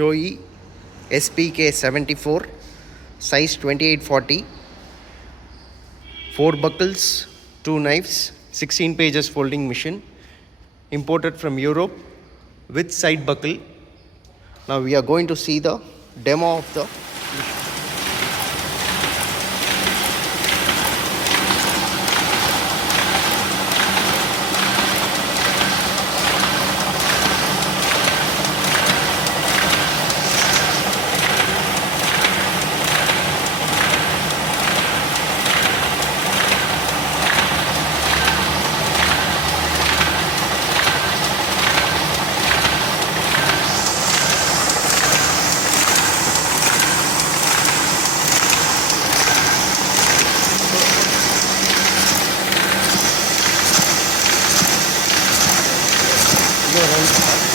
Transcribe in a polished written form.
SHOEI SPK 74, size 2840, 4 buckles, 2 knives, 16 pages folding machine, imported from Europe with side buckle. Now we are going to see the demo of the machine. Go around.